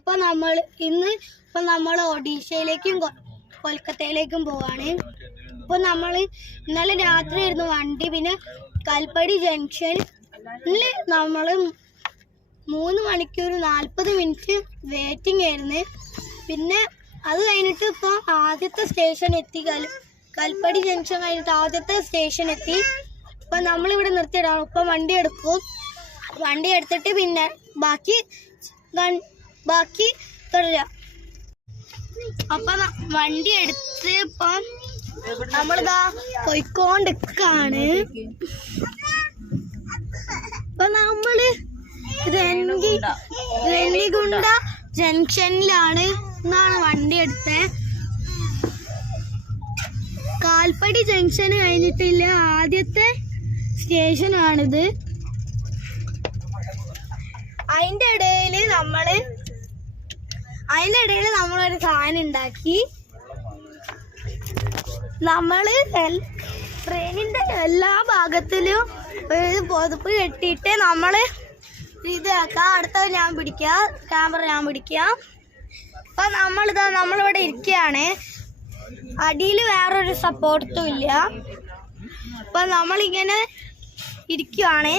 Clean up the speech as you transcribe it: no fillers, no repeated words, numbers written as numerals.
ഇപ്പൊ നമ്മൾ ഒഡീഷയിലേക്കും കൊൽക്കത്തയിലേക്കും പോവാണ്. ഇപ്പൊ ഇന്നലെ രാത്രി ആയിരുന്നു വണ്ടി. പിന്നെ കൽപ്പടി ജംഗ്ഷനിൽ നമ്മൾ 3 മണിക്കൂർ 40 മിനിറ്റ് വെയിറ്റിംഗ് ആയിരുന്നു. പിന്നെ അത് കഴിഞ്ഞിട്ട് ഇപ്പൊ ആദ്യത്തെ സ്റ്റേഷൻ എത്തി. കൽപ്പടി ജംഗ്ഷൻ കഴിഞ്ഞിട്ട് ആദ്യത്തെ സ്റ്റേഷൻ എത്തി. ഇപ്പൊ നമ്മളിവിടെ നിർത്തിയിടാം. ഇപ്പൊ വണ്ടി എടുത്തിട്ട് പിന്നെ ബാക്കി തുടരാം. അപ്പൊ വണ്ടി എടുത്ത് ഇപ്പൊ നമ്മളിതാ പോയിക്കൊണ്ടിരിക്കാണ്. ഇപ്പൊ നമ്മള് രണികുണ്ട ജംഗ്ഷനിലാണ് വണ്ടി എടുത്തത്. കാൽപ്പടി ജംഗ്ഷൻ കഴിഞ്ഞിട്ടില്ല ആദ്യത്തെ സ്റ്റേഷനാണിത്. അതിന്റെ ഇടയിൽ നമ്മളൊരു സാധനം ഉണ്ടാക്കി. ട്രെയിനിന്റെ എല്ലാ ഭാഗത്തിലും ഒരു പൊതുപ്പ് കെട്ടിയിട്ട് ഇതാക്കാം. അടുത്തത് ക്യാമറ ഞാൻ പിടിക്കാം. അപ്പൊ നമ്മളിവിടെ ഇരിക്കുകയാണ്. അടിയിൽ വേറൊരു സപ്പോർട്ടും ഇല്ല. അപ്പൊ നമ്മളിങ്ങനെ ഇരിക്കുവാണ്.